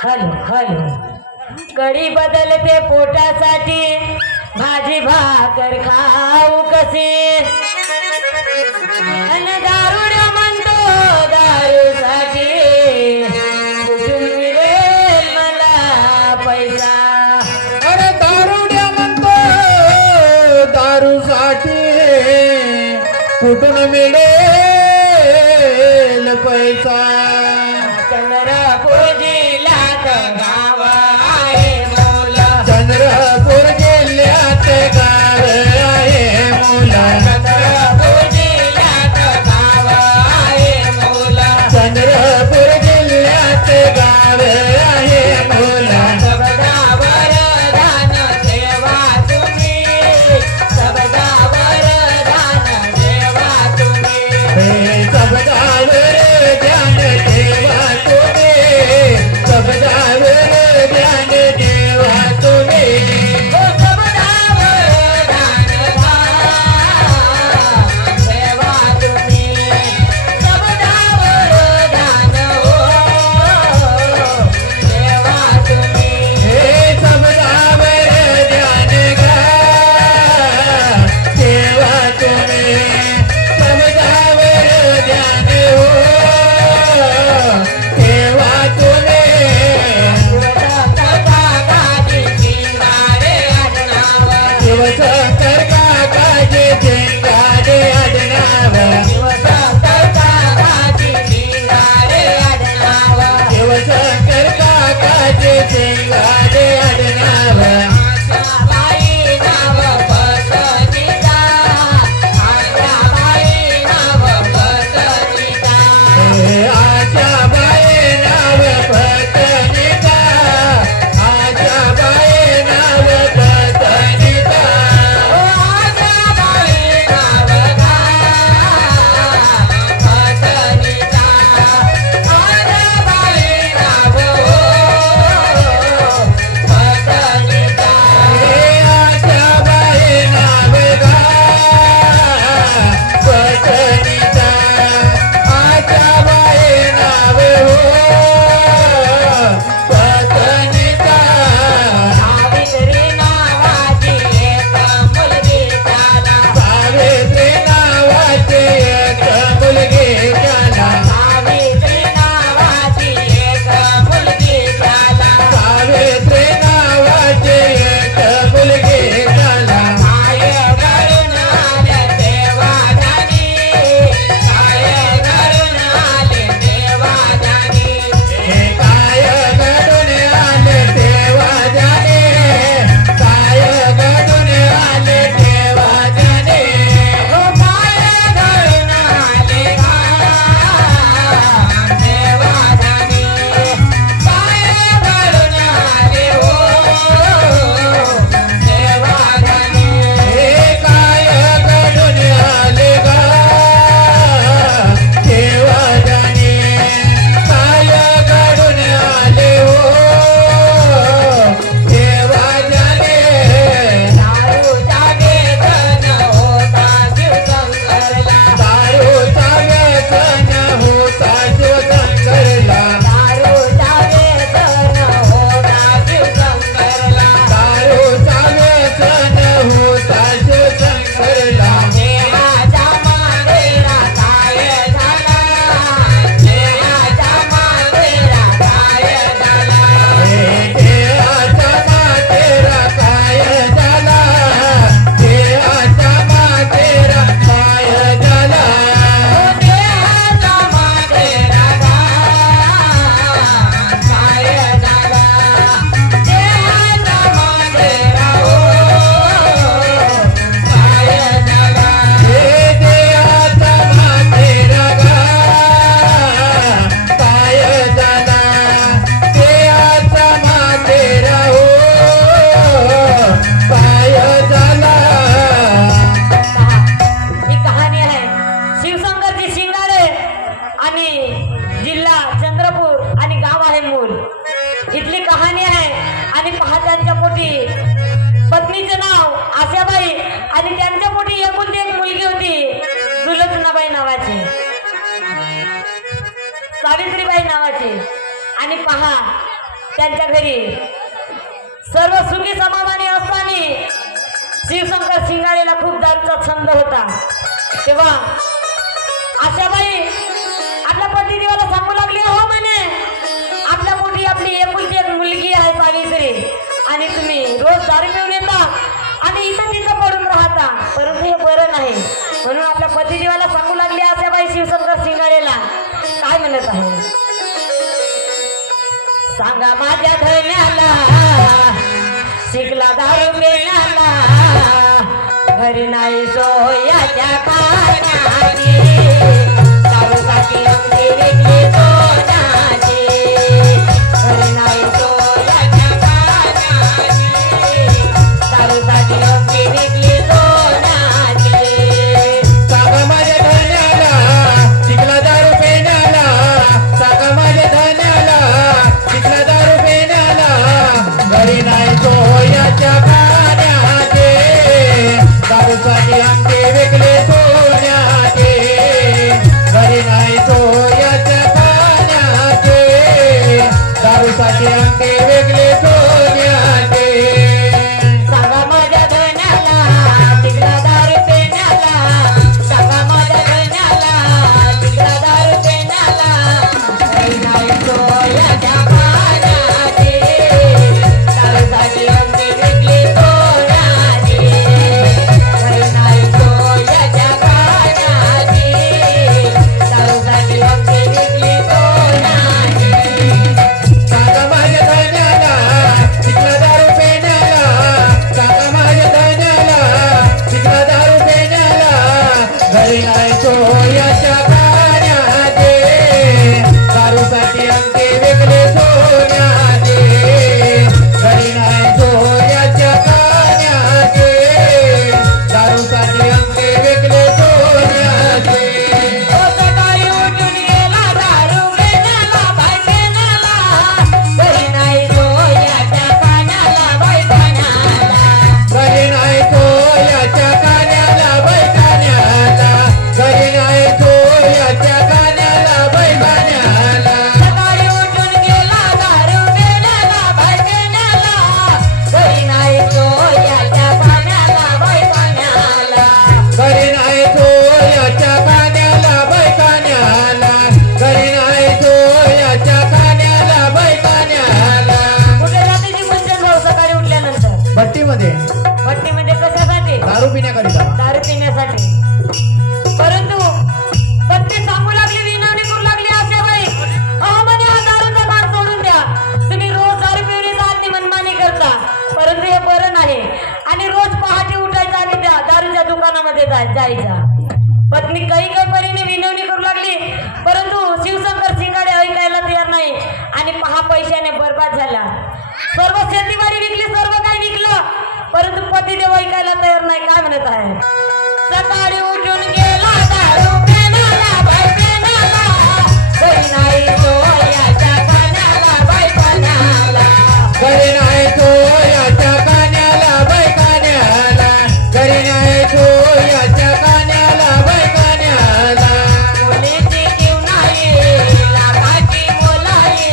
Hello hello कडी बदलते पोटासाठी भाजी भाकर खाऊ कसे अन दारुड्या म्हणतो दारूसाठी कुठून मिळेल मला पैसा अरे दारुड्या म्हणतो दारूसाठी कुठून मिळेल पैसा चंद्रपूर जिल्ह्यात गाव आहे मौला चंद्रपूर जिल्ह्यात गाव आहे मुला चंद्रपूर जिल्ह्यात गाव आहे मौला चंद्रपूर जिल्ह्यात गाव आहे मुला सबदावर दान देवा तुम्ही सबदावर दान देवा तुम्ही हे सबदावर ध्यान देवा तुम्ही सबदावर ध्यान देवा तुम्ही सबदावर दान देवा तुम्ही सबदावर दान देवा तुम्ही हे सबदावर ध्यान गा देवा तुम्ही सबदावर ध्यान हो देवा तुम्ही शिवशंकर काकाजी झिंगाडे आडनाव शिवशंकर काकाजी झिंगाडे आडनाव आशा बाई नाव पतनिका आशा बाई नाव पतनिका आशा बाई नाव गा पतनिका आशा बाई नाव हो पतनिका सावित्री नावाचे एक मुलगी त्याला सावित्री नावाचे एक मुलगी त्याला सावित्री नावाचे एक मुलगी त्याला काय घरून आले देवा जाणे हे काय घडून आले देवा जाणे काय घडून आले देवा जाणे हे काय घडून आले गा देवा जाणे काय घडून आले हो देवा जाणे दारूचा व्यसन होता शिवशंकरला दारूचा व्यसन होता शिवशंकरला देवाच्या मांडीला काय झाला देवाच्या मांडीला काय झाला देवाचा मातेरा काय झाला देवाचा मातेरा काय झाला देवाच्या मांडीला काय झाला देवाच्या मांडीला काय झाला हे देवाचा मातेरा गा काय झाला देवाचा मातेरा हो काय झाला ही कहाणी आहे शिवशंकरजी शिंगाडे आणि जिल्हा चंद्रपूर आणि गाव आहे मूल इथली कहाणी आहे आणि पहात्यांच्या पोटी पत्नीचे नाव आशाबाई आणि त्यांच्या पोटी एकुलती एक मुलगी होती सुलोचनाबाई नावाची सावित्रीबाई नावाची आणि पहा त्यांच्या घरी सर्व सुखी समाधानी असताना शिवशंकर शिंगाळेला खूप दारूचा छंद होता. तेव्हा आशाबाई आपल्या पतिदेवाला सांगू लागली, हो म्हणे आपल्या पोटी आपली एकुलती एक मुलगी आहे सावित्री आणि तुम्ही रोज दारू पिऊन येता आणि इथं तिथं पडून राहता, परंतु हे बरं नाही. म्हणून आपल्या पतिदेवाला सांगू लागली आशाबाई शिवशंकर शिंगाळेला. काय म्हणत आहे, सांगा माझ्या धन्याला शिकला दारू पिण्याला, घरी नाही सोयाच्या खाण्याची, दारूसाठी आमची वेगळी सोनाची, घरी नाही सोयाच्या खाण्याची, दारूसाठी आमची वेगळी सोनाची. सांगा माझ्या धन्याला शिकला दारू पिण्याला, सांगा माझ्या धन्याला शिकला दारू पिण्याला, घरी नाही सोयाच्या खाण्याचे, दारूसाठी आमचे वेगळे सोन्याचे, घरी नाही सोयाच्या खाण्याचे, दारूसाठी आमचे वेगळे सोन्याचे. सांगा माझ्या धन्याला शिकला दारू पिण्याला, सांगा माझ्या धन्याला शिकला दारू पिण्याला, घरी नाही सोयाच्या खाण्याची, दारूसाठी आमची वेगळी सोन्याची, घरी नाही सोयाच्या खाण्याची, दारूसाठी आमची वेगळी सोन्याची. सांगा माझ्या धन्याला शिकला दारू पिण्याला, सांगा माझ्या धन्याला शिकला दारू पिण्याला, घरी नाही सोयाच्या खाण्याचे, दारूसाठी आमचे वेगळे सोन्याचे, घरी नाही सोयाच्या खाण्याचे, दारूसाठी आमचे वेगळे सोन्याचे. सकाळी उठून गेला दारू पिण्याला, बाई पिण्याला, घरी नाही सोयाच्या खाण्याला, बाई खाण्याला. घरी नाही सोयाच्या खाण्याला, बाई खाण्याला, घरी नाही सोयाच्या खाण्याला, बाई खाण्याला. सकाळी उठून गेला दारू पिण्याला, बाई पिण्याला, घरी नाही सोयाच्या खाण्याला, बाई खाण्याला. घरी नाही सोयाच्या खाण्याला, बाई खाण्याला, घरी नाही सोयाच्या खाण्याला, बाई खाण्याला. कुठे जाते ती मंचन भाऊ सकाळी उठल्यानंतर? भट्टीमध्ये भट्टीमध्ये कशासाठी? दारू पिण्याकरिता. दारू पिण्यासाठी. परंतु पत्नी सांगू लागली, विनवणी करू लागली आशाबाई, अहो म्हणे हा दारूचा भाग सोडून द्या, तुम्ही रोज दारू पिऊन येता आणि मनमानी करता, परंतु हे बरं नाही. आणि रोज पहाटे उठायचं आणि त्या दारूच्या दुकानामध्ये जायचा. पत्नी काही परीने विनवणी करू लागली, परंतु शिवशंकर शिंगाडे ऐकायला तयार नाही आणि पहा पैशाने बर्बाद झाला. सर्व शेतीवाडी विकली, सर्व काही विकलं, परंतु पतिदेव ऐकायला तयार नाही. काय म्हणत आहे, सकाळी उठून गेला दारू पिण्याला, बाई पिण्याला, घरी नाही सोयाच्या खाण्याला, बाई खाण्याला. घरी नाही सोयाच्या खाण्याला, बाई खाण्याला, घरी नाही सोयाच्या खाण्याला, बाई खाण्याला. मुलीची जीव नाही लाखाची मोलाई,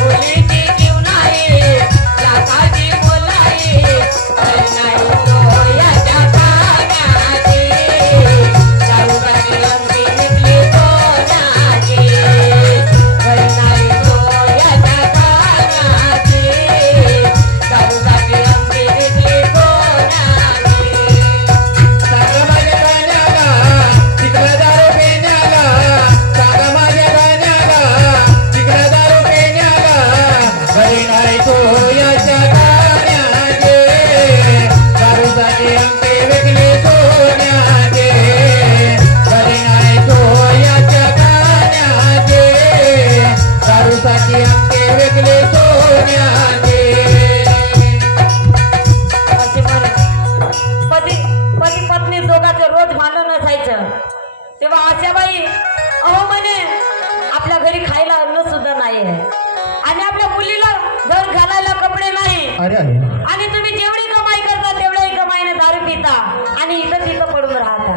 मुलीची जीव नाही लाखाची मोलाई, घरी नाही सोयाच्या खाण्याची, दारूसाठी आमची विकली सोन्याची, घरी नाही सोयाच्या खाण्याची, दारूसाठी आमची विकली सोन्याची. सांगा माझ्या धन्याला शिकला दारू पिण्याला, सांगा माझ्या धन्याला शिकला दारू पिण्याला, घरी नाही सोयाच्या खाण्याचे, दारूसाठी आमचे वेगळे सोन्याचे, घरी नाही सोयाच्या खाण्याचे, दारूसाठी आमचे वेगळे सोन्याचे. असे म्हणत पती पत्नी दोघांचं रोज भांडण असायचं. तेव्हा आशाबाई, अहो म्हणे आपल्या घरी खायला अन्न सुद्धा नाही आहे आणि आपल्या मुलीला घर घालायला कपडे नाही, अरे अरे आणि तुम्ही जेवढी कमाई करता तेवढ्याही कमाईने दारू पिता आणि इथं तिथं पडून राहता.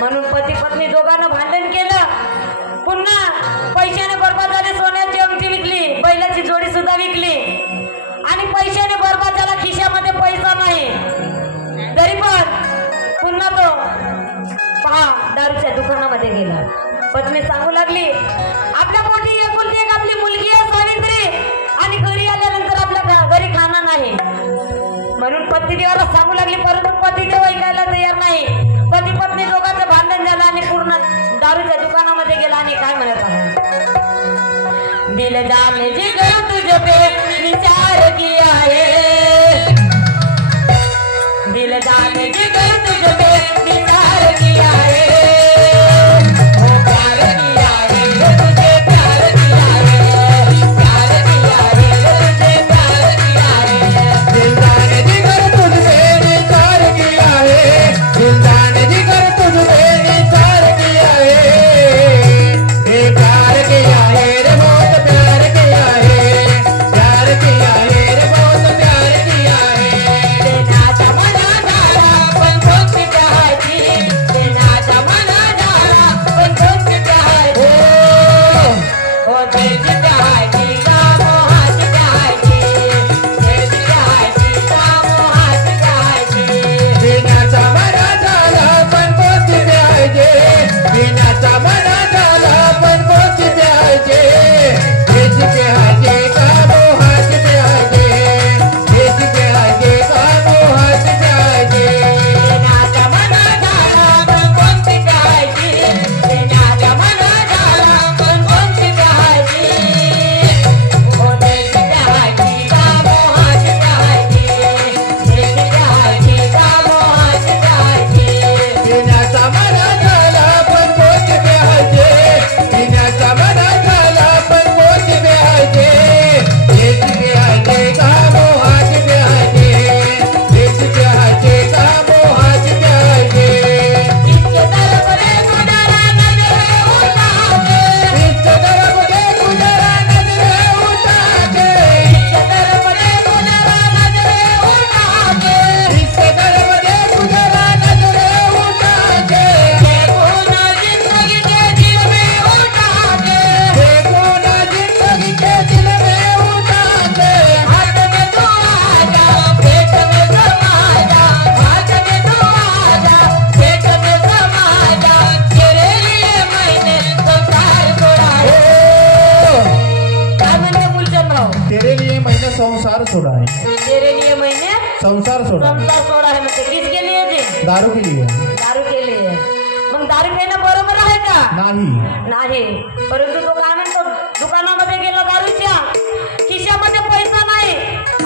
म्हणून पती पत्नी दोघांना भांडण केलं. पुन्हा पैशाने बर्बाद झाले, सोन्याची अंगठी विकली, बैलाची जोडी सुद्धा विकली दुकानामध्ये गेला. पत्नी सांगू लागली, आपल्या पोटी एकुलती एक आपली मुलगी आहे सावित्री, आणि घरी आल्यानंतर आपल्या घरी खाणं नाही. म्हणून पतिदेवाला सांगू लागली, परंतु पतिदेव ऐकायला तयार नाही. पती पत्नी दोघांचं भांडण झालं आणि पूर्ण दारूच्या दुकानामध्ये गेला आणि काय म्हणत आहे, दिल जाने जिगर तुझ पे विचार किया है, दिल जाने जिगर तुझ पे विचार किया है, ओ प्यार किया है तुझे प्यार किया है, प्यार किया है तुझे प्यार किया है, दिल जाने जिगर तुझ पे विचार किया है, दिल जाने जिगर तुझ पे विचार किया है, ये प्यार किया है रे बहुत प्यार किया है, प्यार किया है रे बहुत प्यार किया है. तेना जमाना झाला पण कोणती प्यायची, तेना जमाना झाला पण कोणती प्यायची, ओ तेजी प्यायची का मोहाची प्यायची, तेजी प्यायची का मोहाची प्यायची. पिण्याचा मना झाला पण कोणती प्यायचे, पिण्याचा मना झाला पण कोणती प्यायचे, हेची प्यायचे का मोहाची प्यायचे, हेची प्यायचे का मोहाची प्यायचे. तेनाच्या मना झाला पण कोणती प्यायची, तेनाच्या मना झाला पण कोणती प्यायची, ओ तेजी प्यायची का मोहाची प्यायची, तेजी प्यायची का मोहाची प्यायची. पिण्याचा मना झाला पण कोणती प्यायचे, पिण्याचा मना झाला पण कोणती प्यायचे, हेची प्यायचे का मोहाची प्यायचे, हेची प्यायचे का मोहाची प्यायचे. इसके तरफ देखो जरा नजरे उठा के, इसके तरफ देखो जरा नजरे उठा के, इसके तरफ देखो जरा नजरे उठा के, इसके तरफ देखो जरा नजरे उठा के, देखो ना जिंदगी के दिल में उठा के, देखो ना जिंदगी के दिल में उठा के. हाथ में तू आजा पेट में समा जा, हाथ में तू आजा पेट में समा जा, तेरे लिए मैंने संसार छोड़ा है. काय म्हणते मुलचंदराव, तेरे लिए मैंने संसार छोड़ा है, तेरे लिए मैंने संसार छोड़ा है. संसार छोड़ा है म्हणते, किसके लिए जी, दारू के लिए दारू के लिए. मग दारू पिणं बरोबर आहे का, नाही. नाही. परंतु तो काय म्हणतो, दुकानामध्ये गेला दारूच्या, खिशामध्ये पैसा नाही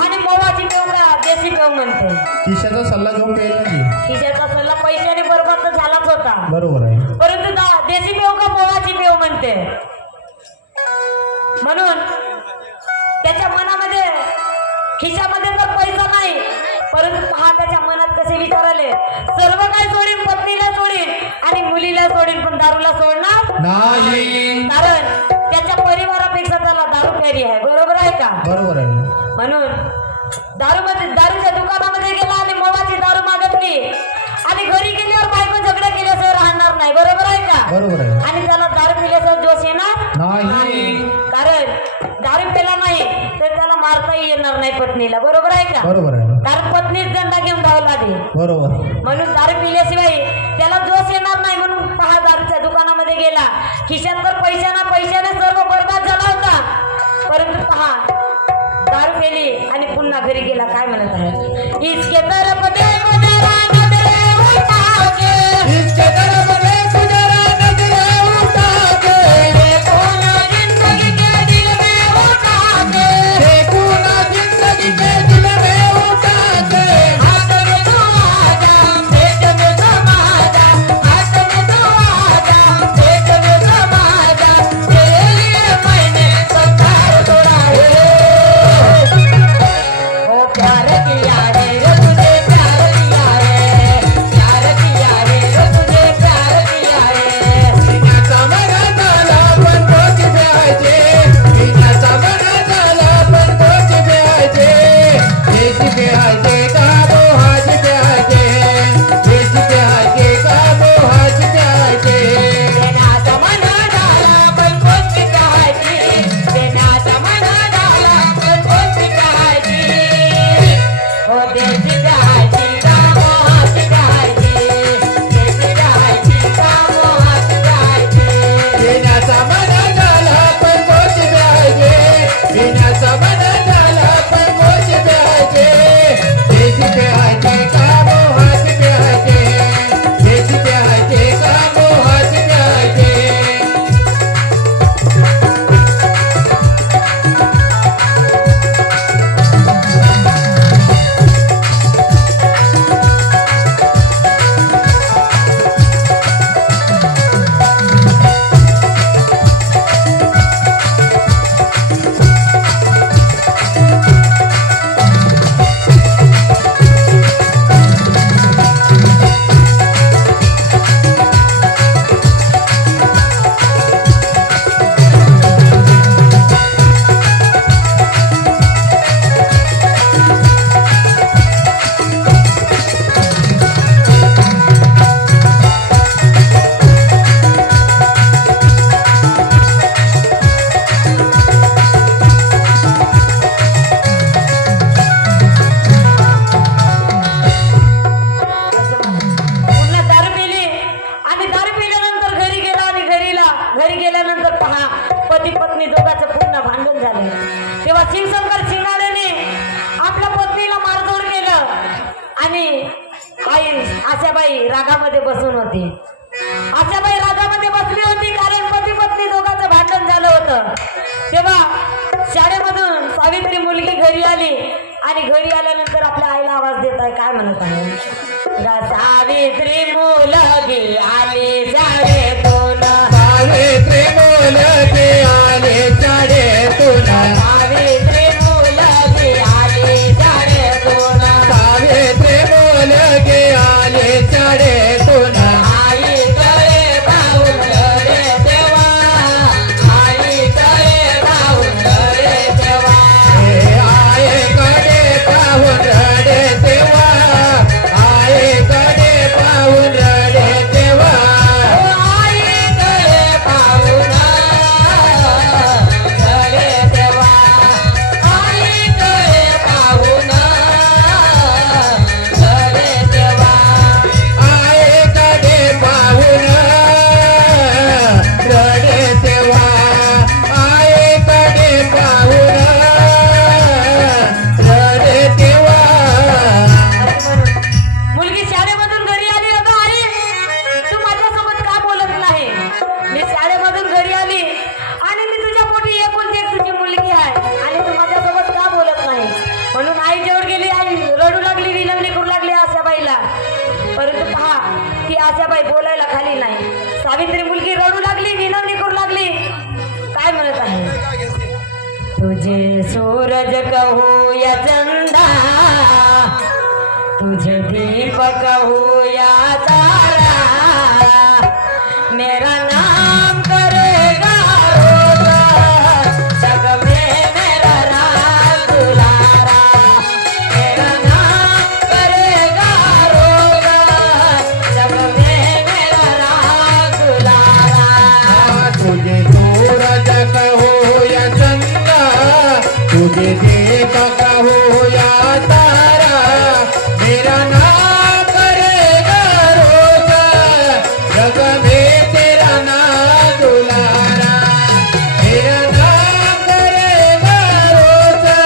आणि मोवाची पेव का देशी पेव म्हणते. खिशाचा सल्ला घेऊन प्यायला नाही. खिशाचा सल्ला पैशाने बरोबर तर झालाच होता, बरोबर आहे. परंतु देशी पेव का मोवाची पेव म्हणते. म्हणून त्याच्या मनामध्ये खिशामध्ये तर पैसा नाही, परंतु पहा त्याच्या मनात कसे विचार आले, सर्व काय सोडीन, पत्नीला सोडीन आणि मुलीला सोडीन, पण दारूला सोडणार नाही. कारण त्याच्या परिवारापेक्षा त्याला दारू प्यारी आहे. बरोबर आहे का. बरोबर आहे. म्हणून दारूच्या दुकानामध्ये गेला आणि मोवाची दारू मागितली आणि घरी गेल्यावर बायको झगडा केल्याशिवाय राहणार नाही. बरोबर आहे का. बरोबर आहे. आणि त्याला दारू पिल्याशिवाय जोश येणार नाही. कारण दारू पिला नाही तर त्याला मारताही येणार नाही पत्नीला. बरोबर आहे का. बरोबर आहे. कारण पत्नीच दंडा घेऊन धावला दे. बरोबर. म्हणून दारू पिल्याशिवाय त्याला जोश येणार नाही. म्हणून पहा दारूच्या दुकानामध्ये गेला, खिशात तर पैशाने सर्व बर्बाद झाला होता, परंतु पहा दारू पेली आणि पुन्हा घरी गेला. काय म्हणत आहे, इसके तरफ देखो जरा नजरे उठा के, इसके तरफ देखो जरा नजरे उठा के, देखो ना जिंदगी के दिल में उठा के, देखो ना जिंदगी के दिल में उठा के. हाथ में तू आजा पेट में समा जा, हाथ में तू आजा पेट में समा जा, तेरे लिए मैंने संसार छोड़ा है. ओ प्यार किया है रे तुझे प्यार शिवशंकर शिंगाडेने आपल्या पत्नीला मारझोड केलं आणि आई आशाबाई रागामध्ये बसून होती. आशाबाई रागामध्ये बसली होती कारण पती पत्नी दोघांचं भांडण झालं होतं. तेव्हा शाळेमधून सावित्री मुलगी घरी आली आणि घरी आल्यानंतर आपल्या आईला आवाज देत आहे. काय म्हणत आहे? सावित्री मुलगी आली शाळेतून, सावित्री मुलगी आली शाळेतून, सावित्री मुलगी आली शाळेतून, सावित्री मुलगी आली शाळेतून. आईकडे पाहून रे देवा, आईकडे पाहून रे देवा, आईकडे पाहून रडे तेव्हा, आईकडे पाहून रडे तेव्हा, आईकडे पाहून रे देवा, आईकडे पाहून रे देवा. आईकडे पाहून रडे तेव्हा, आईकडे पाहून रडे तेव्हा. मुलगी शाळेमधून घरी आली. अगं आई, तू माझ्यासोबत का बोलत नाही? मी शाळेमधून घरी आली आणि मी तुझ्या पोटी एकुलती एक तुझी मुलगी आहे आणि तू माझ्यासोबत का बोलत नाही? म्हणून आई जवळ गेली. आई रडू लागली, विनवणी करू लागली आशाबाईला. परंतु पहा, ती आशाबाई बोलायला खाली नाही. सावित्री मुलगी रडू लागली, विनवणी करू लागली. काय म्हणत आहे? तुझे सूरज कहू या चंदा, तुझे दीपक हो या तारा, मेरा नाम करेगा रोजा, जग में मेरा नाम दुलारा, मेरा नाम करेगा रोजा, जग में मेरा नाम दुलारा. तुझे सूरज कहो या चंदा, तुझे दीपक हो या तारा, मेरा नाम करेगा रोजा, जग में तेरा नाम दुलारा, मेरा नाम करेगा रोजा,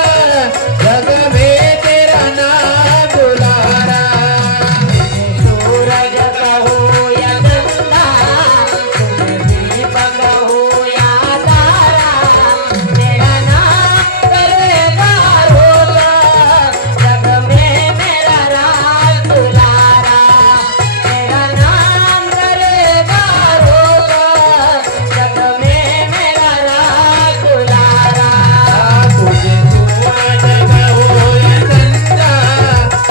जग में तेरा नाम दुलारा. सूरज कहो या चंदा, तुझे दीपक हो या तारा, मेरा नाम करेगा रोजा, जग में मेरा नाम दुलारा, मेरा नाम करेगा रोजा, जग में मेरा नाम दुलारा. तुझे सूरज कहो या चंदा,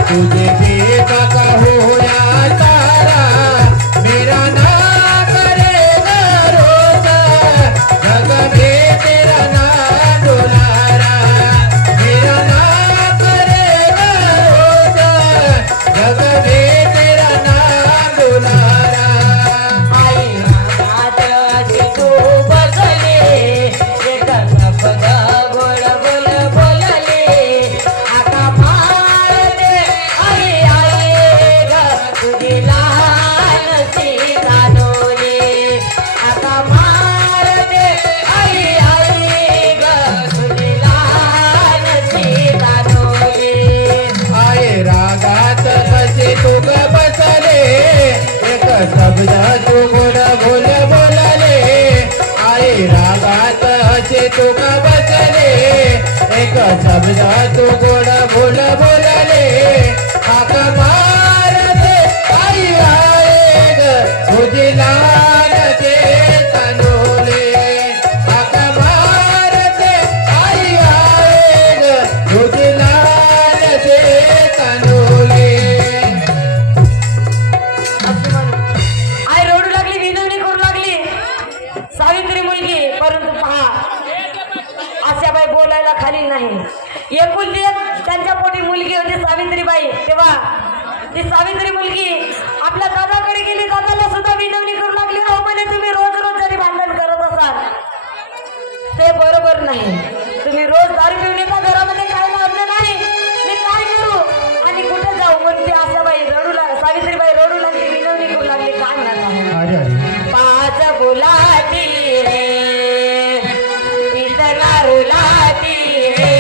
तुझे दीपक हो या तारा, मेरा नाम करेगा रोजा, जग में तेरा नाम दुलारा, मेरा नाम करेगा रोजा, जग में तेरा नाम दुलारा. आई रागात अशी तू बसले, एक शब्द गोड बोल बोलले, आका मारते आई आई ग तुझी लहानशी जाणवली, आका मारते आई आई ग तुझी लहानशी जाणवली. आये रागात कसे तू ग बसले, एक शब्द तू गोड बोल बोलले. आये रागात असे तू ग बसले, एक शब्द तू गोड बोल बोलले. हाक मारते आई आये ग तुझी लहानचे तनोले, हाक मारते आई आये ग तुझी लहानचे तनोले. अशी म्हणून आई रडू लागली, विनवणी करू लागली सावित्री मुलगी. परंतु पहा, आशाबाई बोलायला खाली नाही. एकुलती एक त्यांच्या पोटी मुलगी होती सावित्रीबाई. तेव्हा ती सावित्री मुलगी आपल्या दादाकडे गेली. दादाला सुद्धा विनवणी करू लागली. अहो म्हणे, तुम्ही रोज रोज जरी भांडण करत असाल ते बरोबर नाही. तुम्ही रोज दारू पिऊन येता, घरामध्ये काय लाभलं नाही, मी काय करू आणि कुठे जाऊ? म्हणून ती आशाबाई रडू सावित्रीबाई रडू लागली, विनवणी करू लागली. काय म्हणत आहे? अरे अरे पाच गुलाटी रे, इतना रुलाटी रे,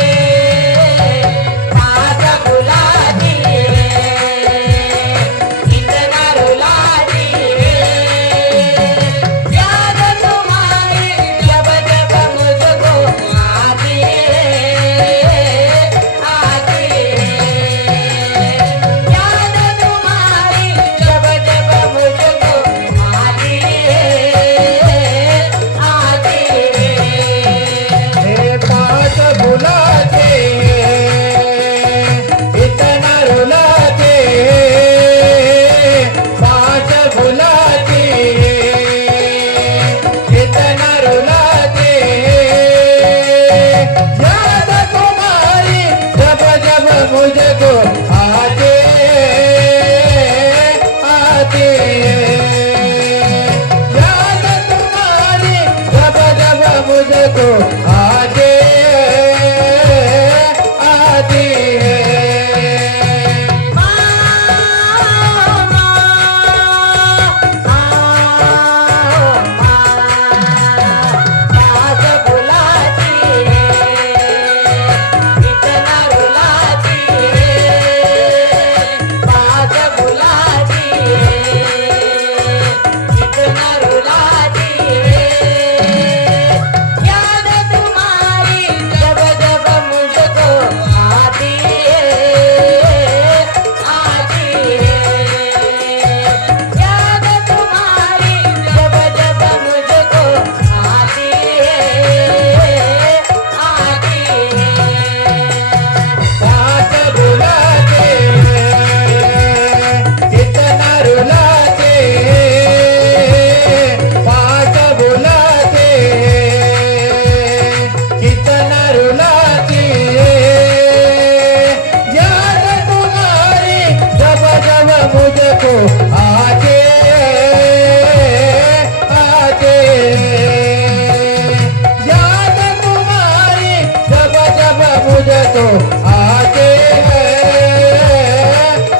तो आते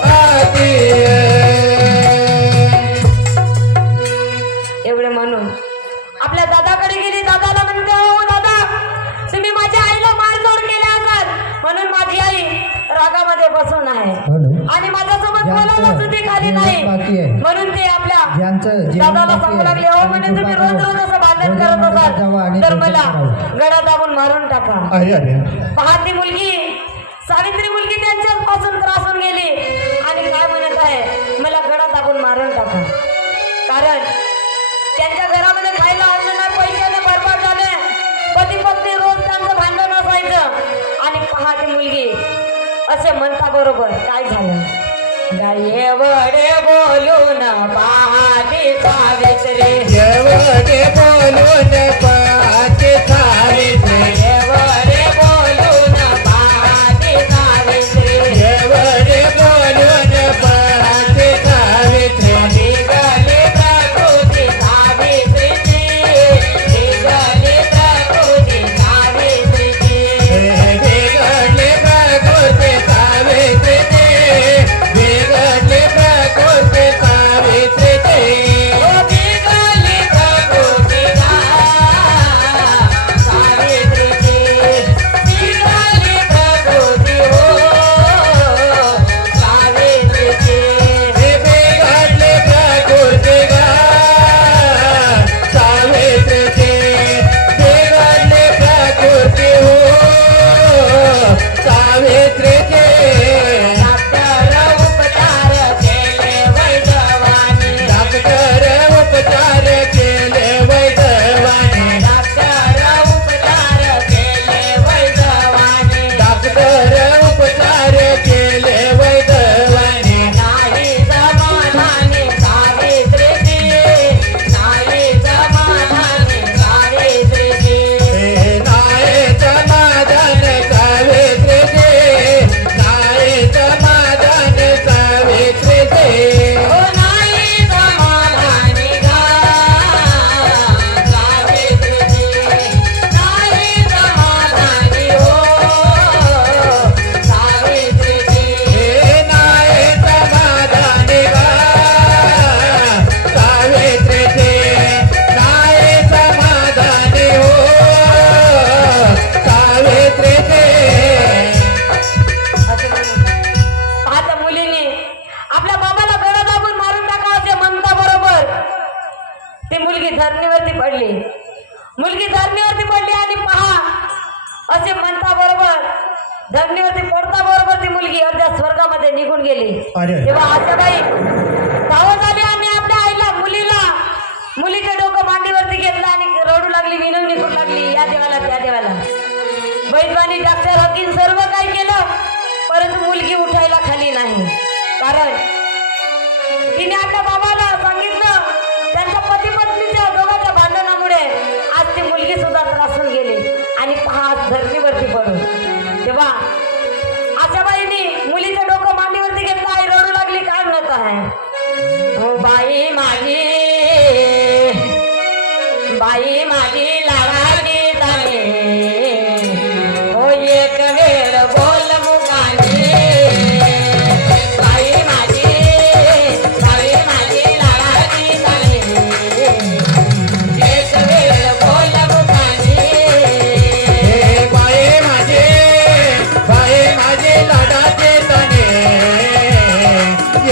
आती एवढे म्हणून आपल्या दादाकडे गेली. दादाला म्हणते, हो दादा, तुम्ही माझ्या आईला मारझोड केल्या असाल म्हणून माझी आई रागामध्ये बसून आहे आणि माझ्यासोबत बोलायला सुद्धा खाली नाही. म्हणून ते आपल्या दादाला सांगू लागले, हो म्हणे तुम्ही रोज रोज असं भांडण करत असाल तर मला गळा दाबून मारून टाका. पहाती मुलगी सावित्री मुलगी त्यांच्याच पासून त्रासून गेली आणि काय म्हणत आहे, मला गळा दाबून मारून टाका. कारण त्यांच्या घरामध्ये खायला अन्न नाही, पैशाने बरबाद झाले, पती पत्नी रोज त्यांचं भांडण असायचं. आणि पहाती मुलगी असे म्हणता बरोबर काय झालं, गाये वडे बोलून पहाती सावित्री, एवढे बोलून पाहते सावित्री, वडे बोलून पहाती सावित्री, एवढे बोलून पाहते सावित्री, निघाली प्रकृती सावित्रीची, निघाली प्रकृती सावित्रीची, बिघडले प्रकृती सावित्रीची, बिघडले प्रकृती सावित्रीची, निघाली प्रकृती सावित्रीची, निघाली प्रकृती हो सावित्रीची. बिघडले प्रकृती सावित्रीची, बिघडले प्रकृती हो सावित्रीची. डॉक्टर उपचार केले वैद्यवानी, डॉक्टर उपचार केले वैद्यवानी, डॉक्टर उपचार केले वैद्यवानी, डॉक्टर उपचार केले वैद्यवानी. नाही समाधानी सावित्रीची, नाही समाधानी सावित्रीची. नाही समाधान सावित्रीचे, नाही समाधान सावित्रीचे. ओ नाही समाधानी सावित्रीची, नाही समाधानी हो सावित्रीची. नाही समाधान सावित्रीचे, नाही समाधान हो सावित्रीचे. आता मुलीने आपल्या बाबाला गळा दाबून मारून टाका असे म्हणता बरोबर ती मुलगी धरणीवरती पडली. मुलगी धरणीवरती पडली आणि पहा असे म्हणता बरोबर धरणीवरती पडता बरोबर ती मुलगी अर्ध्या स्वर्गामध्ये निघून गेली. अरे. तेव्हा आशाबाई धावत आली आणि आपल्या आईला मुलीचं डोकं मांडीवरती घेतलं आणि रडू लागली, विनवणी करू लागली, या देवाला त्या देवाला. वैद्वानी डॉक्टर हकीम सर्व काही केलं परंतु मुलगी उठायला खाली नाही. कारण तिने आपल्या बाबाला सांगितलं त्यांच्या पती पत्नीच्या दोघांच्या भांडणामुळे आज ती मुलगी सुद्धा त्रासून गेली आणि पहा धरणीवरती पडून. तेव्हा आशाबाईंनी मुलीचं डोकं मांडीवरती घेतलं, आई रडू लागली, काय म्हणत आहे, हो बाई माझी, बाई माझी लाडाची ताने, हो एक वेळ बोल मुखाने, बाई माझी लाडाची ताने, एक वेळ बोल मुखाने. बाये माझे लाडाचे तने,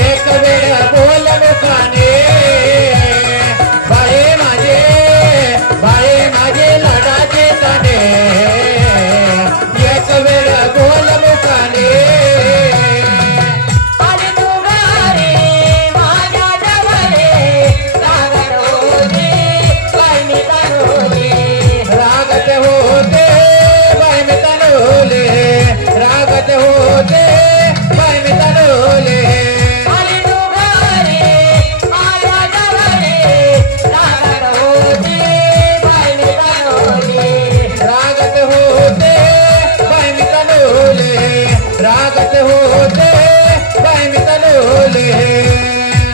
एक वेळ बोल मुखाने. बाये माझे लाडाचे तने, एक वेळ बोल मुखाने. आली तू घरी माझ्या जवळे, रागत होती बाई मी तनुले, रागत होते बाय मी तनुले, रागत होते बाय मी तनुले. आली तू घरी माझ्या जवळे, रागत होती बाई मी तनुले, रागत होते बाय मी तनुले, रागत होते बाय मी तनुले.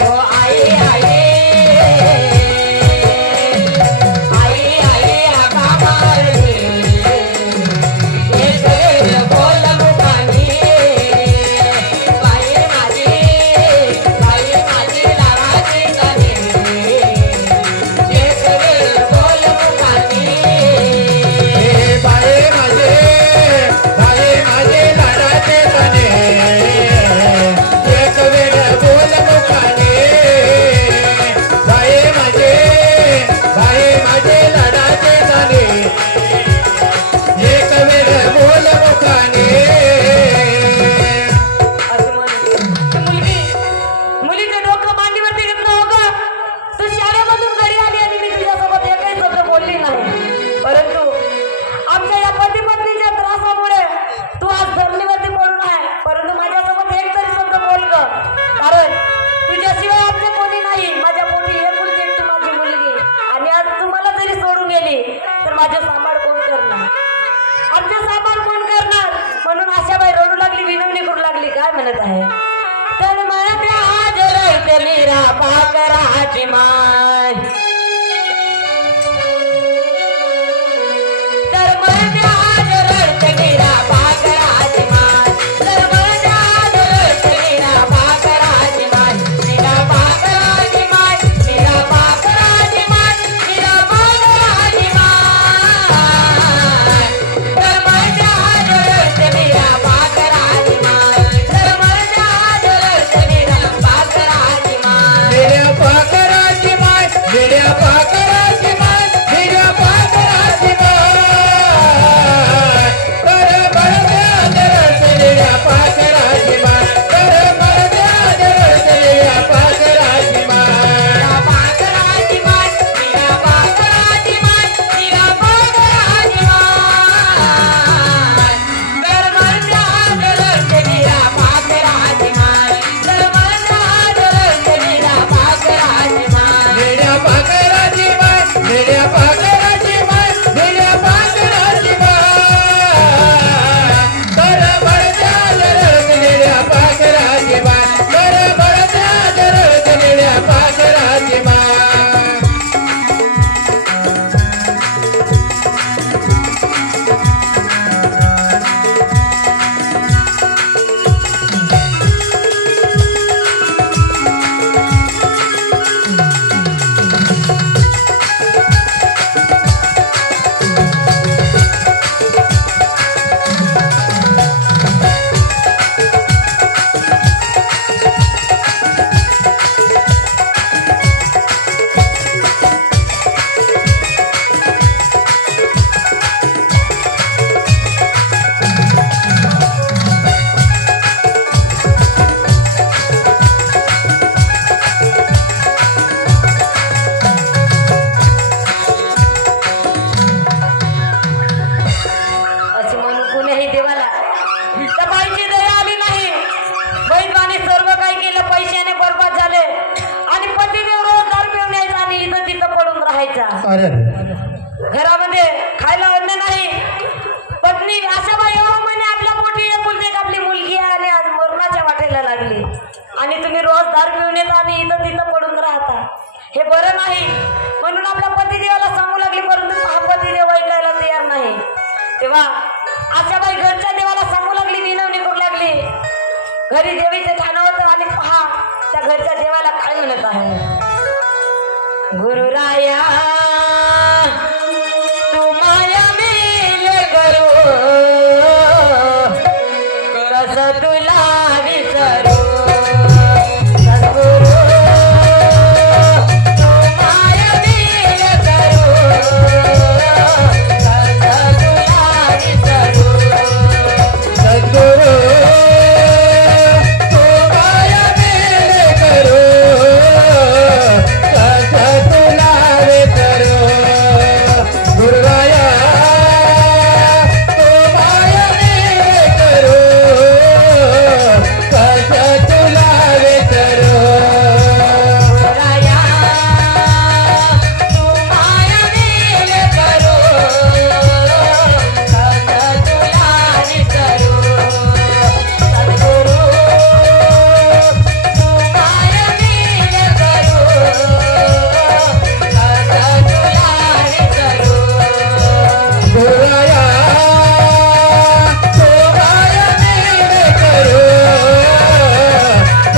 ओ आई आई आका मारली, एक वेळ बोल म्हणत आहे तर म्हणते आज रडते मीरा पाकराची माय तर म्हणते आज रडते मीरा पाकराची माय तर म्हणते आज रडते मीरा पाकराची माय मीरा पाकराची माय मीरा पाकराची माय मीरा पाकराची माय तर म्हणते आज रडते मीरा पाकराची माय तर म्हणते आज रडते मीरा पाकराची माय मेऱ्या पाकराची माय मेऱ्या पाकराची माय मेऱ्या पाकराची माय कर बळद्या जरते मेऱ्या पाकराची माय कर बळद्या जरते मेऱ्या पाकराची माय मीरा पाकराची माय मीरा पाकराची माय मीरा पाकराची माय तर म्हणते आज रडते मीरा पाकराची माय तर म्हणते आज रडते मीरा पाकराची माय मेऱ्या पाकराची माय मेऱ्या पाकराची माय मेऱ्या पाकराची माय कर बळद्या जरते मेऱ्या पाकराची माय कर बळद्या जरते मेऱ्या पाकराची माय असे म्हणून कुणीही देवाला त्या बाईची दया आली नाही बैलवाने सर्व काही केलं पैशाने बर्बाद झाले आणि पतीदेव रोज दारू पिऊन यायचा आणि इथं तिथं पडून राहायचा अरे घरामध्ये खायला अन्न नाही पत्नी अशा बाई म्हणे आपल्या पोटी एकुलती एक आपली मुलगी आहे आणि आज मरणाच्या वाटेला लागली आणि तुम्ही रोज दारू पिऊन येता आणि इथं तिथं पडून राहता हे बरं नाही म्हणून आपल्या पतिदेवाला सांगू लागली परंतु हा पतिदेव ऐकायला तयार नाही तेव्हा अशा बाई घरच्या देवाला सांगू लागली विनवणी करू लागली घरी देवीचं ठाणं होतं आणि पहा त्या घरच्या देवाला काय म्हणत आहे गुरुराया तू माया मेल करू कसं तुला विसरू सद्गुरू तू माया मेल करू कसं तुला विसरू सद्गुरू तू माया मेल करू कसं तुला विसरू गुरुराया तू माया मेल करू कसं तुला विसरू राया तू माया मेल करू कसं तुला विसरू सद्गुरू तू माया मेल करू कसं तुला विसरू गुरुराया तू माया मेल करू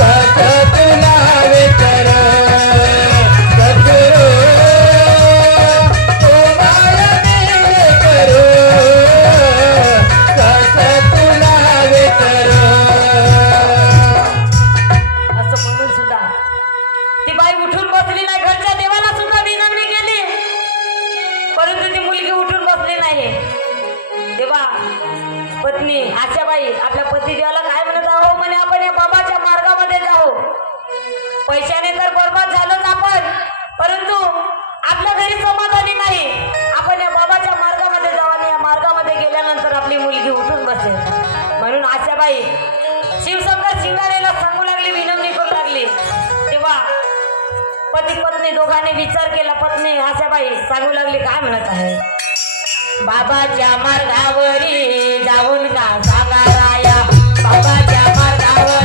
कसं तुला विसरू सद्गुरू तू माया मेल करू कसं तुला विसरू असं म्हणून सुद्धा ती बाई उठून बसली नाही घरच्या देवाला सुद्धा विनवणी केली परंतु ती मुलगी उठून बसली नाही तेव्हा पत्नी आशाबाई आपल्या पतिदेवाला काय म्हणत आहो म्हणे आपण या बाबाच्या मार्गामध्ये जाऊ पैशाने तर बर्बाद झालोच आपण परंतु आपल्या घरी समाधानी नाही आपण या बाबाच्या मार्गामध्ये जाऊ आणि या मार्गामध्ये गेल्यानंतर आपली मुलगी उठून बसेल म्हणून आशाबाई शिवशंकर शिंगारेला सांगू लागली विनवणी करू लागली तेव्हा पती पत्नी दोघांनी विचार केला पत्नी आशाबाई सांगू लागली काय म्हणत आहे बाबाच्या मार्गावरी जाऊन का सांगा राया बाबाच्या मार्गावर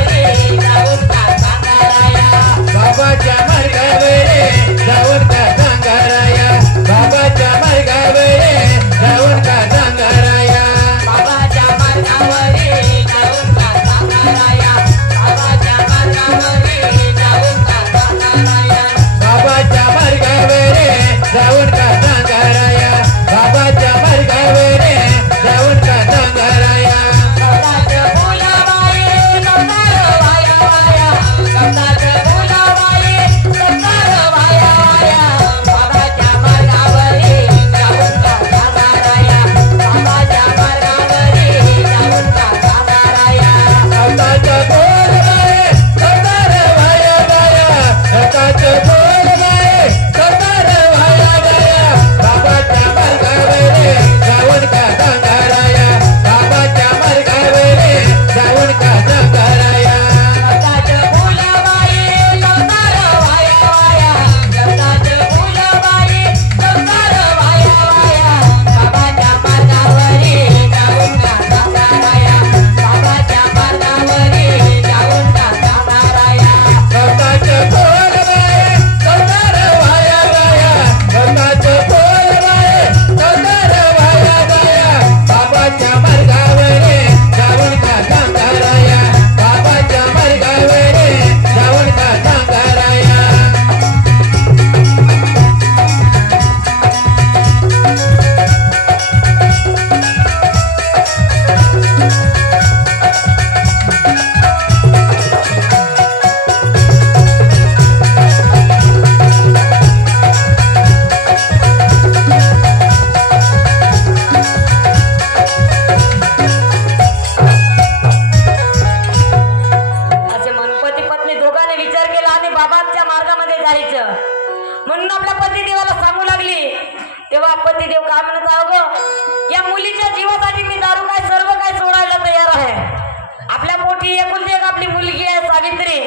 ती एकुलती एक आपली मुलगी आहे सावित्री,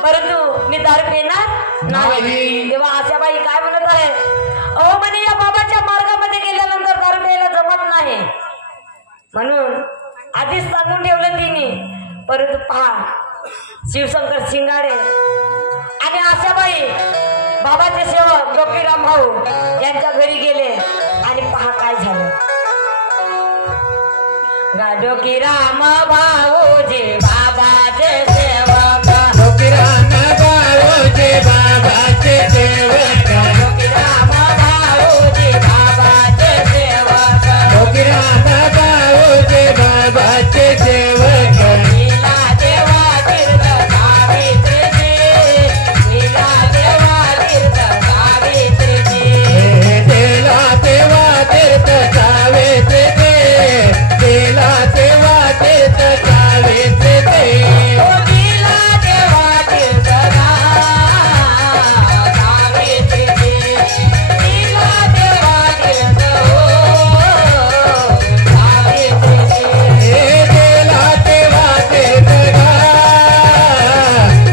परंतु मी दारू पिणार नाही. तेव्हा आशाबाई काय म्हणत आहे, अहो म्हणे या बाबाच्या मार्गामध्ये गेल्यानंतर दारू प्यायला जमत नाही, म्हणून आधीच सांगून ठेवलं तिने. परंतु पहा शिवशंकर शिंगाडे आणि आशाबाई बाबाचे सेवक डोकीराम भाऊ यांच्या घरी गेले आणि पहा काय झालं. डोकीराम भाऊजी बाबाचे सेवक, डोकीराम भाऊजी बाबाचे सेवक, डोकीराम भाऊजी बाबाचे सेवक, डोकीराम भाऊजी बाबाचे सेवक. लीला देवा तीर्थ सावित्रीची, लीला देवा तीर्थ सावित्रीची, तेला तेव्हा तीर्थ सावित्री ते, तेला तेव्हा तीर्थ सावित्री ते. ओ लीला देवा तीर्थ सावित्रीची, लीला देवा तीर्थ सावित्रीची. तेला तेव्हा तीर्थ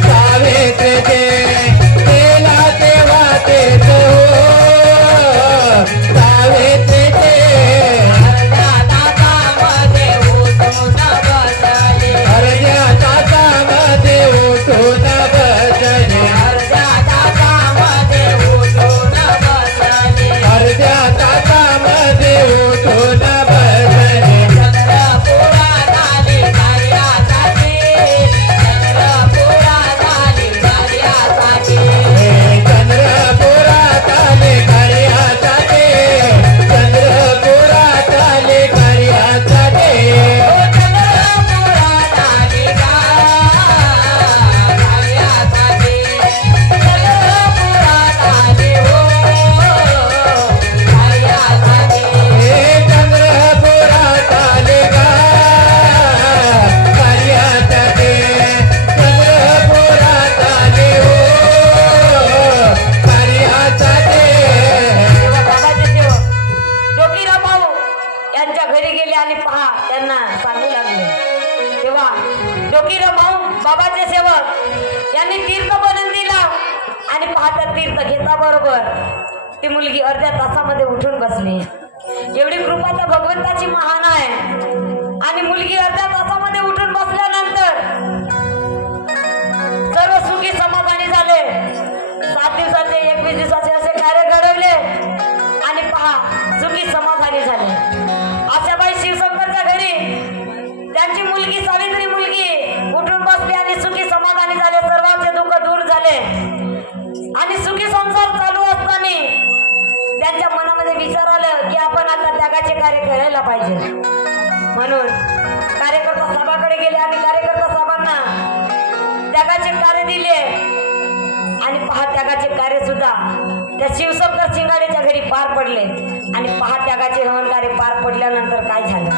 सावित्री ते, तेला तेव्हा तीर्थ सावित्री ते. अर्ध्या तासामध्ये उठून बसले, अर्ध्या तासामध्ये उठून बसले, अर्ध्या तासामध्ये उठून अर्ध्या तासामध्ये उठून बसले. चंद्रपुरात आली कार्यासाठी, चंद्रपुरात आली कार्यासाठी, चंद्रपुरात आले कार्यासाठी, चंद्रपुरात आले कार्यासाठी. ओ चंद्रपुरात आली कार्यासाठी, चंद्रपुरात आली हो कार्यासाठी. चंद्रपुरात आले कार्यासाठी, चंद्रपुरात आले हो कार्यासाठी. तेव्हा बाबाचे सेवक डोकीराम भाऊ यांच्या घरी गेले आणि पहा त्यांना सांगू लागले. तेव्हा डोकीराम भाऊ बाबाचे सेवक यांनी तीर्थ बनवून दिला आणि पहा त्या तीर्थ घेता बरोबर ती मुलगी अर्ध्या तासामध्ये उठून बसली. एवढी कृपा त्या भगवंताची महान आहे. आणि मुलगी अर्ध्या तासामध्ये उठून बसल्यानंतर सर्व सुखी समाधानी झाले. 7 दिवसाचे 21 दिवसाचे असे कार्य घडवले आणि पहा सुखी समाधानी झाले. आशाबाई शिवशंकरच्या घरी त्यांची मुलगी सावित्री मुलगी उठून बसली आणि सुखी समाधानी झाले. सर्वांचे दुःख दूर झाले आणि सुखी संसार चालू असताना त्यांच्या मनामध्ये विचार आलं की आपण आता त्यागाचे कार्य करायला पाहिजे. म्हणून कार्यकर्ता साहेबाकडे गेले आणि कार्यकर्ता साहेबांना त्यागाचे कार्य दिले आणि पहा त्यागाचे कार्य सुद्धा त्या शिवशंकर शिंगाडेच्या घरी पार पडले. आणि पहा त्यागाचे हवन कार्य पार पडल्यानंतर काय झालं.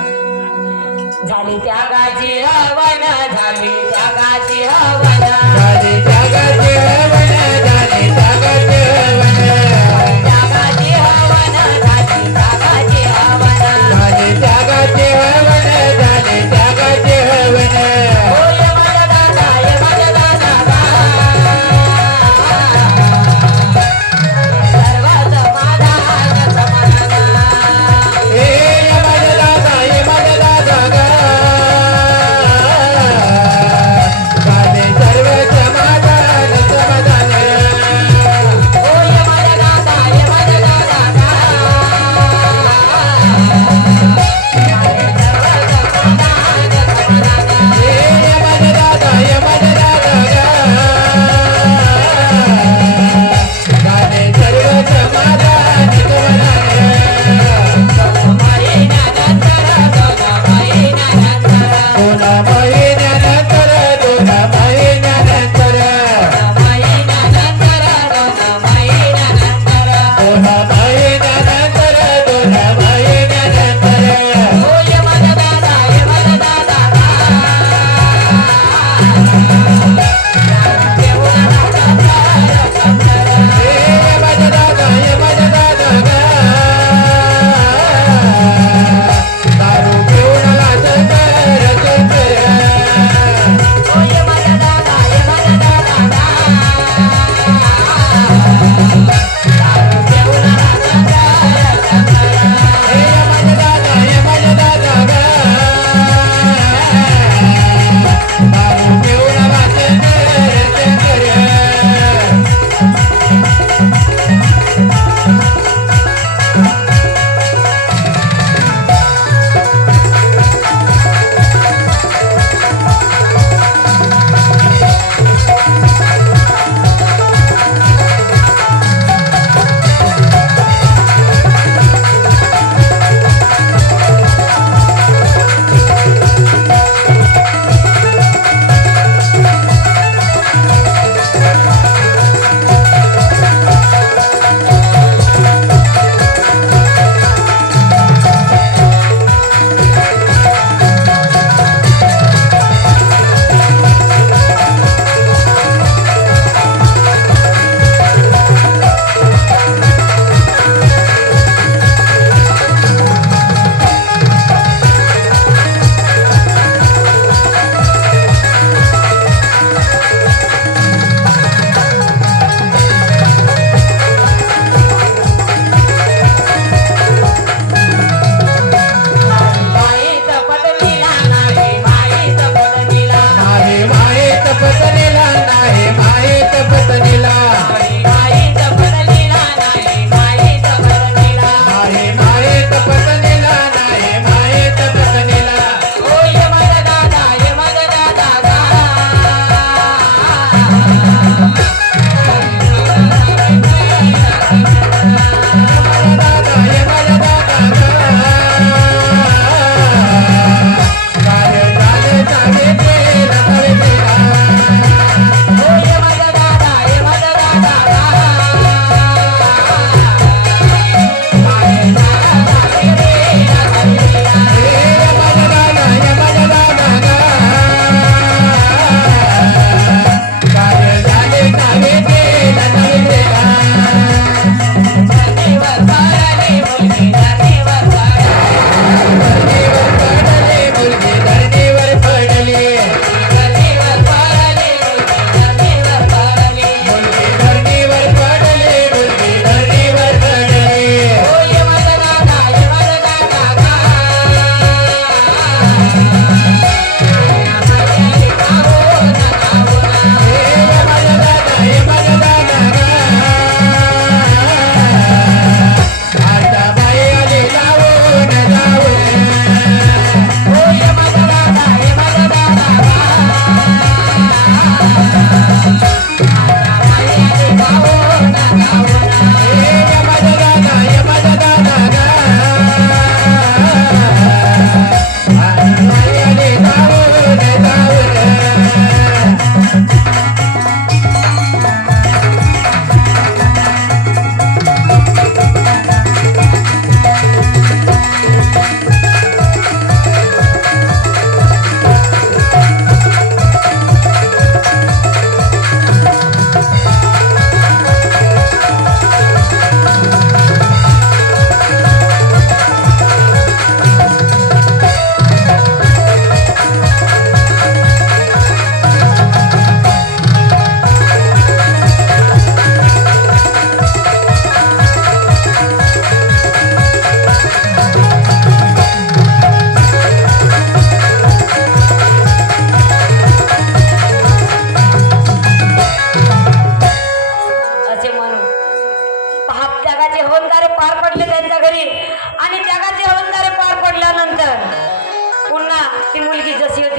झाली त्यागाची हवन, झाली त्यागाची हवन, झाले त्यागाचे हवन, झाले त्यागाचे हवन, त्यागाची हवन, झाली त्यागाची हवन. झाले त्यागाचे हवन, झाले त्यागाचे हवन. ओ ये माझा दादा, ये माझा दादा गा. सर्व समाधान समाधान. हे माझा दादा, हे माझा दादा गा. झाले सर्व समाधान समाधान. ओ ये माझा दादा, ये माझा दादा गा. हे माझा दादा, हे माझा दादा गा. झाले सर्व समाधान समाधान. दोन महिन्यानंतर, दोन महिन्यानंतर, दोन महिन्यानंतर, दोन महिन्यानंतर. हे माझा दादा, हे माझा दादा गा. दारू पिऊन लाजकर,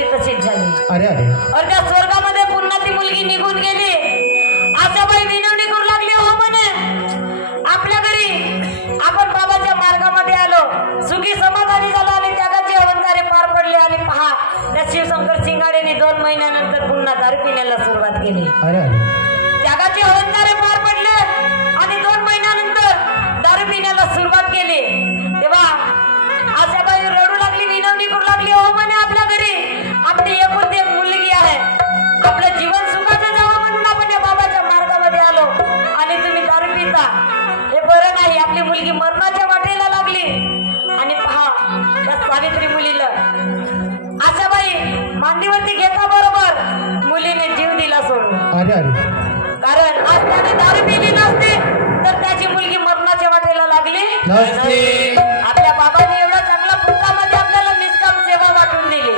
होती तशीच झाली. अरे अरे अर्ध्या स्वर्गामध्ये पुन्हा ती मुलगी निघून गेली. आशाबाई विनवणी करू लागली, हो म्हणे आपल्या घरी आपण बाबाच्या मार्गामध्ये आलो, सुखी समाधानी झालो आणि त्यागाचे अवंतारे पार पडले. आणि पहा त्या शिवशंकर शिंगाडेने 2 महिन्यानंतर पुन्हा दारू पिण्याला सुरुवात केली. अरे अरे त्यागाचे अवंतारे पार पडले आणि 2 महिन्यानंतर दारू पिण्याला सुरुवात केली. तेव्हा आशाबाई रडू लागली, विनवणी करू लागली, हो म्हणे आपल्या घरी आपली एकुलती एक मुलगी आहे, आपलं जीवन सुखाचं जावं म्हणून आपण या बाबाच्या मार्गामध्ये आलो आणि तुम्ही दारू पिता, हे बरं नाही. आपली मुलगी मरणाच्या वाटेला लागली. आणि पहा त्या सावित्री मुलीला आशाबाई मांडीवरती घेता बरोबर मुलीने जीव दिला सोडून. अरे अरे कारण आज त्याने दारू पिली नसते तर त्याची मुलगी मरणाच्या वाटेला लागली नसते. आपल्या बाबाने एवढा चांगला पुत्रामध्ये आपल्याला निष्काम सेवा वाटून दिली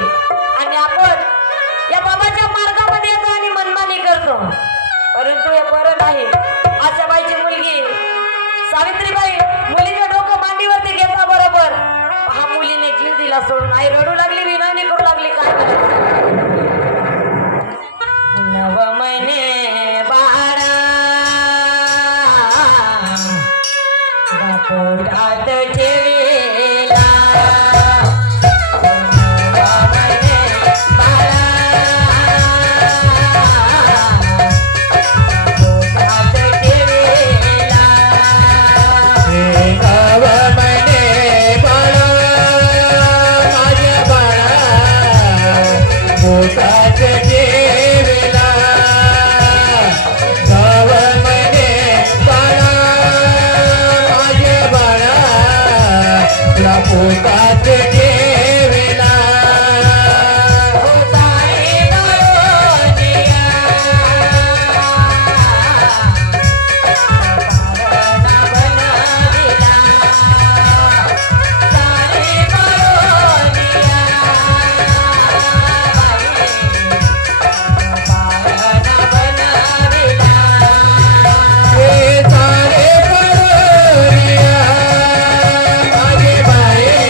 आणि आपण या बाबाच्या मार्गामध्ये येतो आणि मनमानी करतो, परंतु हे बरं नाही. आशाबाईची मुलगी सावित्रीबाई मुलीचे डोकं मांडीवरती घेता बरोबर हा मुलीने जीव दिला सोडून. आई रडू लागली, विनवणी करू लागली, काय म्हणत 9 महिने बाळा पोटात ठेवला, 9 महिने बाळा पोटात ठेवला. हे 9 महिने बाळा माझ्या बाळा पोटात ठेवला. 9 महिने बाळा माझ्या बाळा तुला पोटात ठेवला. पोटाने बाळोनिया, पारणा बनविला, ताने बाळोनिया पारणा बनविला. हे सारे परोनिया माझे बाळे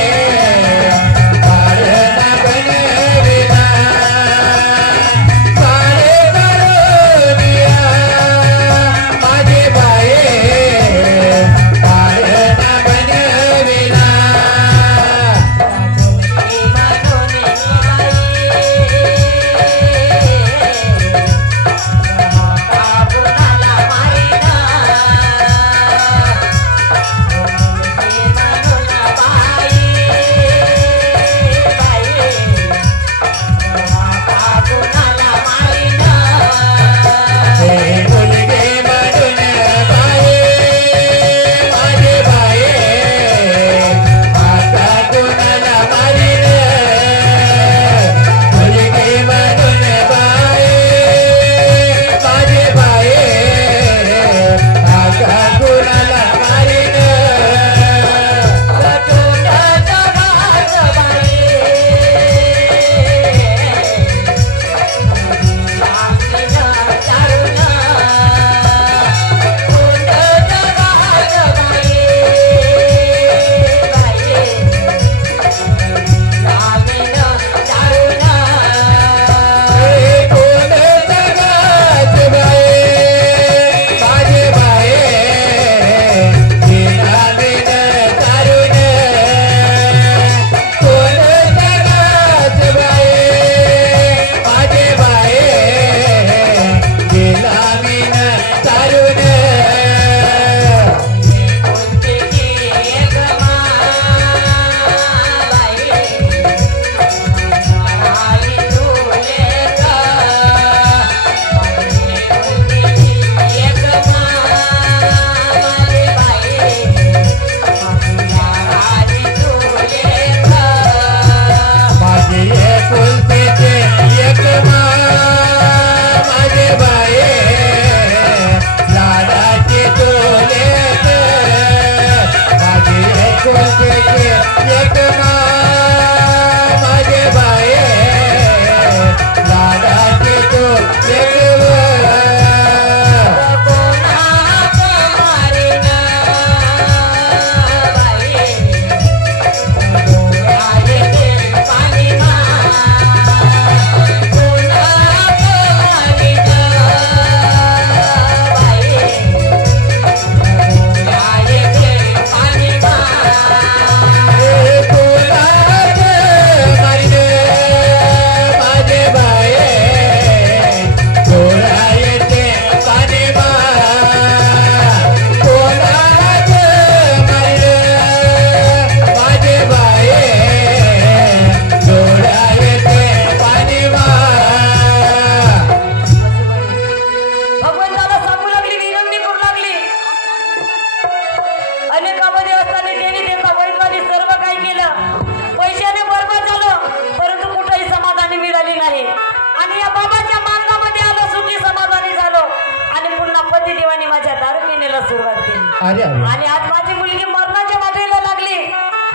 अरे अरे आणि आज माझी मुलगी मरणाच्या वाटेला लागली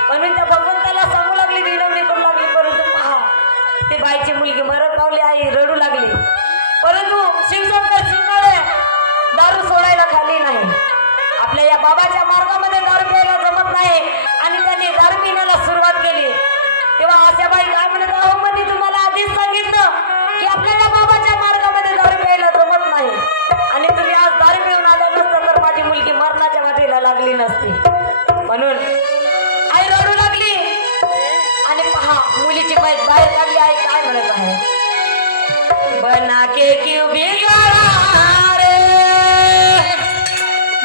म्हणून त्या भगवंताला सांगू लागली, विनवणी करू लागली. परंतु पहा, ती बाईची मुलगी मरत पावली, आई रडू लागली. परंतु शिवशंकर शिंगाडे दारू सोडायला खाली नाही. आपल्या या बाबाच्या मार्गामध्ये दारू प्यायला जमत नाही आणि त्यांनी दारू पिण्याला सुरुवात केली. तेव्हा आशाबाई काय म्हणत, अहो म्हणे तुम्हाला आधीच सांगितलं की आपल्याला बाबाच्या मार्गामध्ये दारू प्यायला जमत नाही आणि तुम्ही आज दारू पिऊन आले नसतं तर माझी मुलगी मरणाच्या वाटेला लागली नसती. म्हणून आई रडू लागली आणि पहा मुलीची बाई बाहेर लागली. आई काय म्हणत आहे, बना के क्यों बिगाड़ा रे,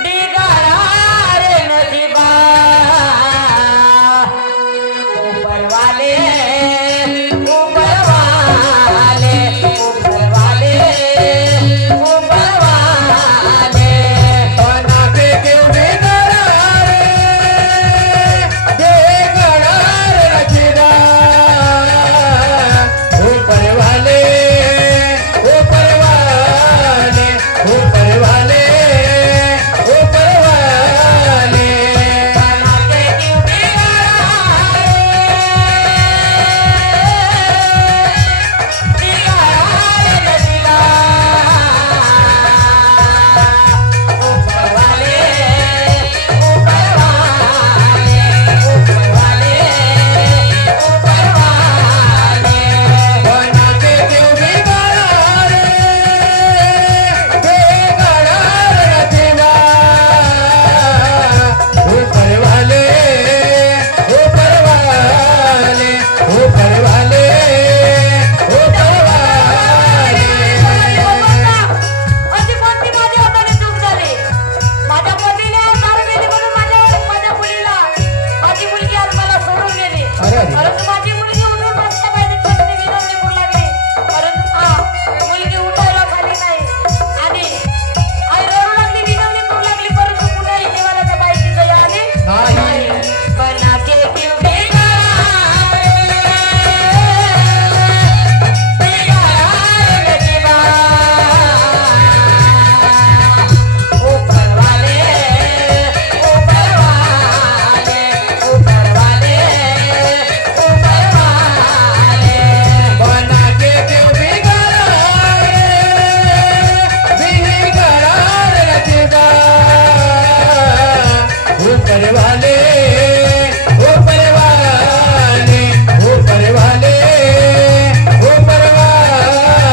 बिगाड़ा रे नसीबा, ऊपर वाले ऊपर वाले ऊपर वाले ऊपर वाले, बना के क्यों बिगड़ा रे, बिगड़ा रे रचना, ऊपर वाले ऊपर वाले ऊपर वाले ऊपर वाले, बना के क्यों बिगाड़ा रे, बिगाड़ा रे नसीबा, ऊपर वाले ऊपर वाले ऊपर वाले ऊपर वाले, बना के क्यों बिगड़ा रे, बिगड़ा रे रचना, ऊपर वाले ऊपर वाले ऊपर वाले ऊपर वाले, अशी कोणती माझ्या हाताने चूक झाली? माझ्या पतीने आज दारू पिली म्हणून माझ्या मुलीला, माझी मुलगी आज मला सोडून गेली. अरे अरे. परंतु माझी मुलगी उठून बसल्या पाहिजे पत्नी विनवणी करू लागली. परंतु मुलगी उठायला खाली नाही आणि आई रडू लागली, विनवणी करू लागली. परंतु कुठेही देवाला बाईची दया आली नाही. बना के क्यों बिगाड़ा रे, बिगाड़ा रे नसीबा, ऊपर वाले ऊपर वाले ऊपर वाले ऊपर वाले, बना के क्यों बिगड़ा रे, बिगड़ा रे रचना, ऊपर वाले ऊपर वाले ऊपर वाले ऊपर वाले, ऊपर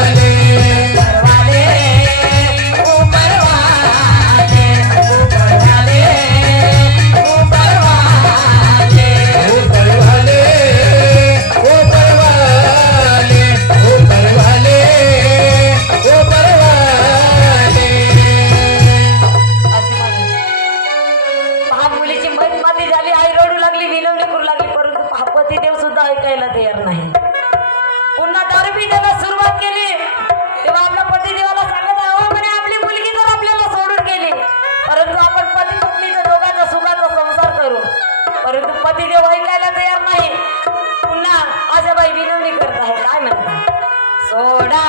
वाले ऊपर वाले ऊपर वाले ऊपर वाले, ऊपर वाले ऊपर वाले ऊपर वाले ऊपर वाले, असे म्हणून पहा मुलीची मैत्माती झाली. आई रडू लागली, विनवणी करू लागली. परंतु पहा पतिदेव सुद्धा ऐकायला तयार नाही. पुन्हा दारू पिण्याला सुरुवात केली. तेव्हा आपल्या पतिदेवाला सांगत आहे, हो म्हणे आपली मुलगी तर आपल्याला सोडून गेली, परंतु आपण पती पत्नीचा दोघांचा सुखाचा संसार करू. परंतु पतिदेव ऐकायला तयार नाही. पुन्हा आशाबाई विनवणी करत आहे. काय म्हणतात, सोडा